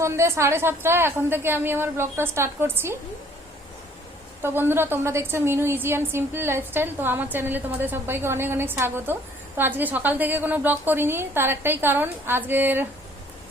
সন্ধ্যে 7:30। এখন থেকে আমি আমার ব্লগটা স্টার্ট করছি। তো বন্ধুরা, তোমরা দেখছো Minu easy and simple lifestyle. তো আমার চ্যানেলে তোমাদের সবাইকে অনেক অনেক স্বাগত। তো আজকে সকাল থেকে কোনো ব্লগ করিনি, তার একটাই কারণ, আজকের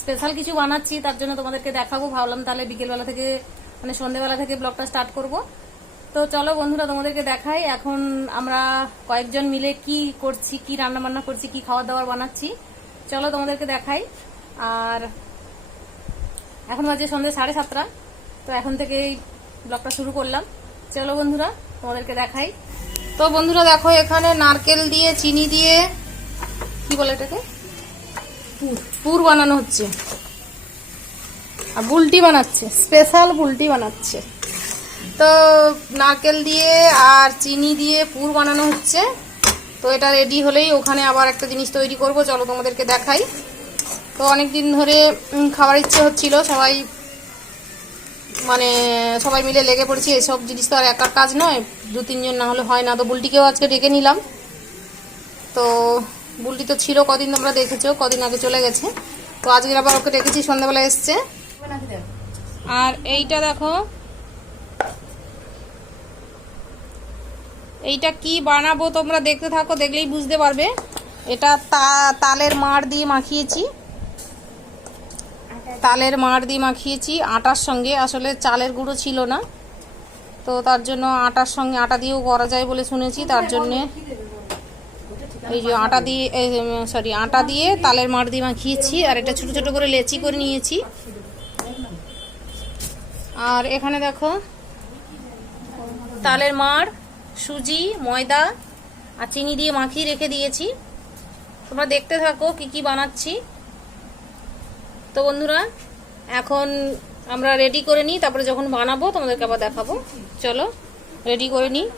স্পেশাল কিছু বানাচ্ছি, তার জন্য তোমাদেরকে দেখাবো। ভাবলাম তাহলে বিকেলবেলা থেকে মানে সন্ধ্যেবেলা থেকে ব্লগটা স্টার্ট করব। তো চলো বন্ধুরা, তোমাদেরকে দেখাই এখন আমরা কয়েকজন মিলে কি করছি, কি রান্না বান্না করছি, কি খাবার দাবার বানাচ্ছি। চলো তোমাদেরকে দেখাই। আর এখন বাজে সন্ধ্যে 7:30। তো এখন থেকেই ব্লগটা শুরু করলাম। চলো বন্ধুরা, তোমাদেরকে দেখাই। তো বন্ধুরা দেখো, এখানে নারকেল দিয়ে চিনি দিয়ে কি বলে এটাকে পুর বানানো হচ্ছে, আর বুলটি বানাচ্ছে, স্পেশাল বুলটি বানাচ্ছে। তো নারকেল দিয়ে আর চিনি দিয়ে পুর বানানো হচ্ছে। তো এটা রেডি হলেই ওখানে আবার একটা জিনিস তৈরি করব, চলো তোমাদেরকে দেখাই। তো অনেক দিন ধরে খাবার ইচ্ছে হচ্ছিল, সবাই মিলে লেগে পড়েছি। এসব জিনিস তো আর একার কাজ নয়, 2-3 জন না হলে হয় না। তো বুলটিকেও আজকে ডেকে নিলাম। তো বুলটি তো ছিল কদিন, তোমরা দেখেছো, কদিন আগে চলে গেছে। তো আজকে আবার ওকে ডেকেছি, সন্ধ্যাবেলা এসছে। আর এইটা দেখো, এইটা কি বানাবো তোমরা দেখতে থাকো, দেখলেই বুঝতে পারবে। এটা তালের মাড় দিয়ে মাখিয়েছি, তালের মাড় দিয়ে মাখিয়েছি আটার সঙ্গে। আসলে চালের গুঁড়ো ছিল না, তো তার জন্য আটার সঙ্গে, আটা দিয়েও করা যায় বলে শুনেছি, তার জন্যে এই যে আটা দিয়ে তালের মাড় দিয়ে মাখিয়েছি। আর এটা ছোট ছোট করে লেচি করে নিয়েছি। আর এখানে দেখো, তালের মাড়, সুজি, ময়দা আর চিনি দিয়ে মাখিয়ে রেখে দিয়েছি। তোমরা দেখতে থাকো কি কি বানাচ্ছি। তো বন্ধুরা, এখন আমরা রেডি করে নিই, তারপরে যখন বানাবো তোমাদেরকে আবার দেখাবো। চলো রেডি করে নিই।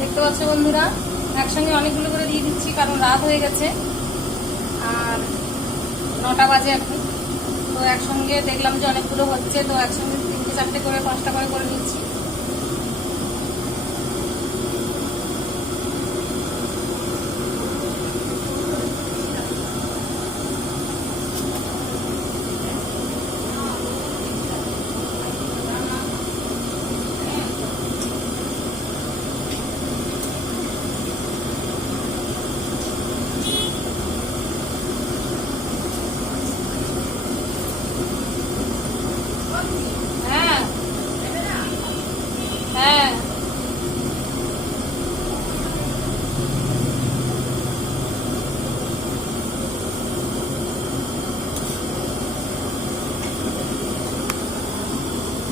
দেখতে পাচ্ছ বন্ধুরা, একসঙ্গে অনেকগুলো করে দিয়ে দিচ্ছি, কারণ রাত হয়ে গেছে আর 9টা বাজে এখন। তো একসঙ্গে দেখলাম যে অনেকগুলো হচ্ছে, তো একসঙ্গে 3টে 4টে করে 5টা করে নিচ্ছি। হ্যাঁ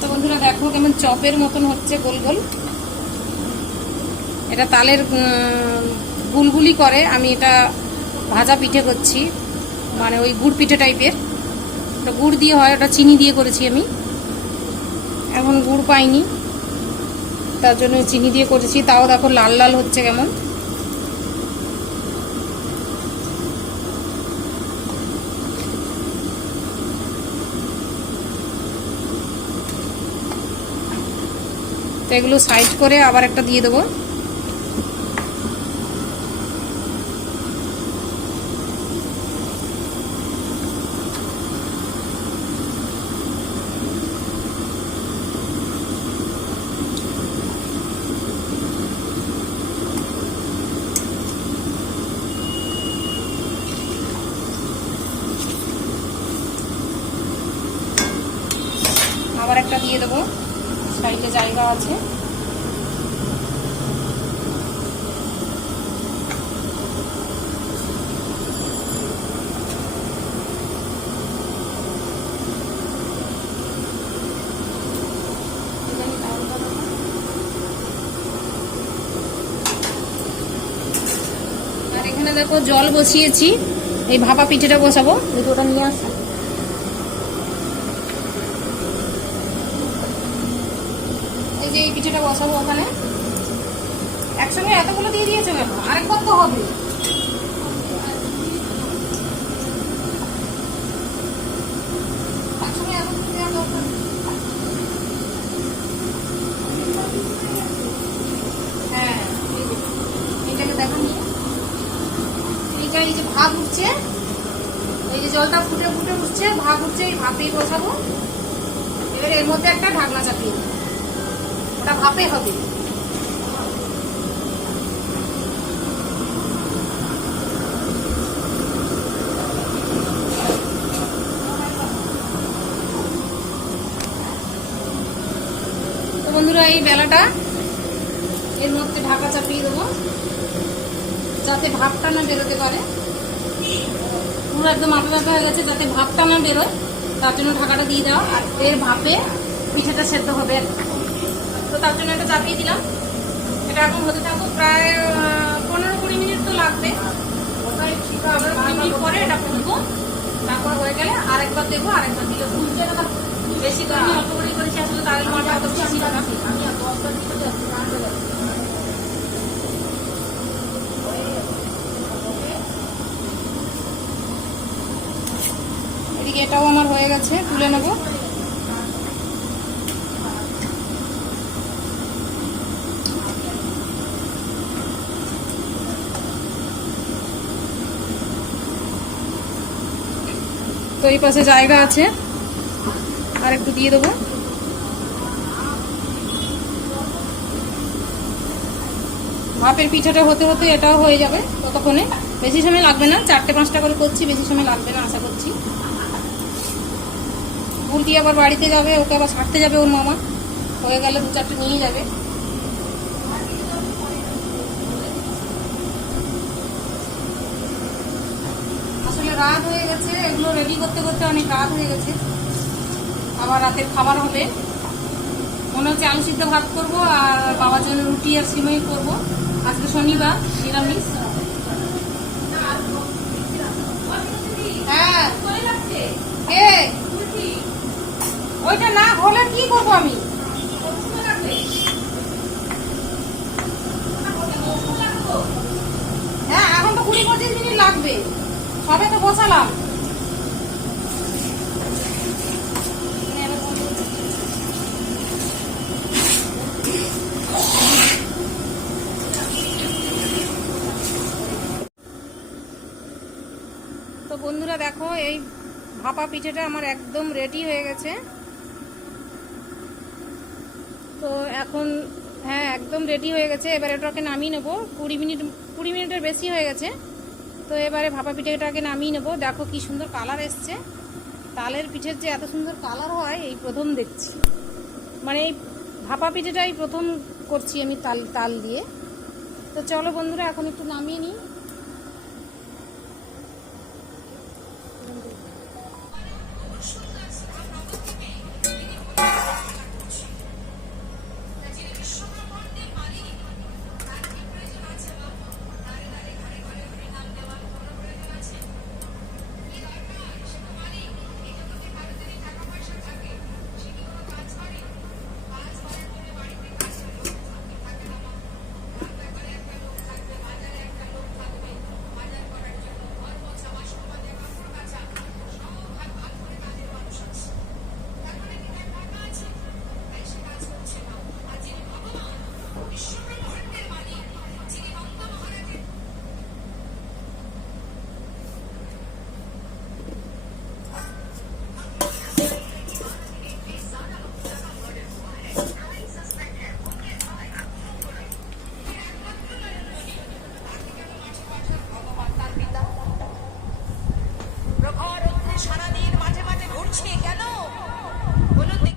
তো বন্ধুরা দেখো কেমন চপের মতন হচ্ছে গোল গোল। এটা তালের গুলগুলি করে, আমি এটা ভাজা পিঠে করছি, মানে ওই গুড় পিঠে টাইপের। ওটা গুড় দিয়ে হয়, ওটা চিনি দিয়ে করেছি আমি। এখন গুড় পাইনি, তার জন্য চিনি দিয়ে করেছি। তাও দেখো লাল লাল হচ্ছে কেমন। তো এগুলো সাইড করে আবার একটা দিয়ে দেবো। আবার একটা দিয়ে দেবো, সাইডে জায়গা আছে। আর এখানে দেখো জল বসিয়েছি, এই ভাপা পিঠেটা বসাবো। যদি ওটা নিয়ে আসো, এই যে এই পিঠেটা বসাবো ওখানে। একসঙ্গে এতগুলো দিয়ে দিয়েছো কেন? আরেকবার তো হবে। একসঙ্গে এতগুলো দেওয়া দরকার নেই। হ্যাঁ এইটাকে দেখো নিয়ে, এইটা এই যে ভাপ উঠছে, এই যে জলটা ফুটে ফুটে উঠছে, ভাপ উঠছে, এই ভাপেই বসাবো। এবার এর মধ্যে একটা ঢাকনা চাপিয়ে দেবো, ওটা ভাপে হবে। তো বন্ধুরা এই বেলাটা এর মধ্যে ঢাকা চাপিয়ে দেবো, যাতে ভাপটা না বেরোতে পারে। পুরো একদম মাপে মাপে হয়ে গেছে, যাতে ভাপটা না বেরোয়, তার জন্য ঢাকাটা দিয়ে দেওয়া। আর এর ভাপে পিঠাটা সেদ্ধ হবে, তো তার জন্য এটা চাপিয়ে দিলাম। এটা এখন হতে থাকুক, প্রায় 15-20 মিনিট তো লাগবে। 20 মিনিট পরে এটা খুলবো, তারপর হয়ে গেলে আরেকবার দেবো, আরেকবার দিলে খুলছে। বেশি করে আমি অল্প করে করেছি, আসলে তাদের মাঠে অত বেশি ছিল না। এদিকে এটাও আমার হয়ে গেছে, তুলে নেবো। তো এই পাশে জায়গা আছে, আর একটু দিয়ে দেবো। ভাপের পিঠাটা হতে হতে এটাও হয়ে যাবে ততক্ষণে। বেশি সময় লাগবে না, 4টে-5টা করে করছি, বেশি সময় লাগবে না আশা করছি। বুলটি আবার বাড়িতে যাবে, ওকে আবার ছাড়তে যাবে ওর মামা, হয়ে গেলে 2-4টে নিয়ে যাবে। আসলে রাত হয়ে গেছে, এগুলো রেডি করতে করতে অনেক রাত হয়ে গেছে। আবার রাতের খাবার হবে, মনে হচ্ছে আলু সিদ্ধ ভাত করবো, আর বাবার জন্য রুটি আর সিমাই করবো। আজকে শনিবার, নিরামিষ। হ্যাঁ ওইটা না হলে কি করবো আমি? হ্যাঁ এখন তো 20-25 মিনিট লাগবে, সবে তো বসালাম। বন্ধুরা দেখো, এই ভাপা পিঠেটা আমার একদম রেডি হয়ে গেছে। তো এখন হ্যাঁ একদম রেডি হয়ে গেছে। এবার এটাকে নামিয়ে নেবো। 20 মিনিটের বেশি হয়ে গেছে। তো এবারে ভাপা পিঠেটাকে নামিয়ে নেবো। দেখো কি সুন্দর কালার এসছে। তালের পিঠের যে এত সুন্দর কালার হয় এই প্রথম দেখছি। মানে এই ভাপা পিঠেটাই প্রথম করছি আমি তাল দিয়ে। তো চলো বন্ধুরা এখন একটু নামিয়ে নিই। সারাদিন মাঝে মাঝে ঘুরছে কেন বলুন?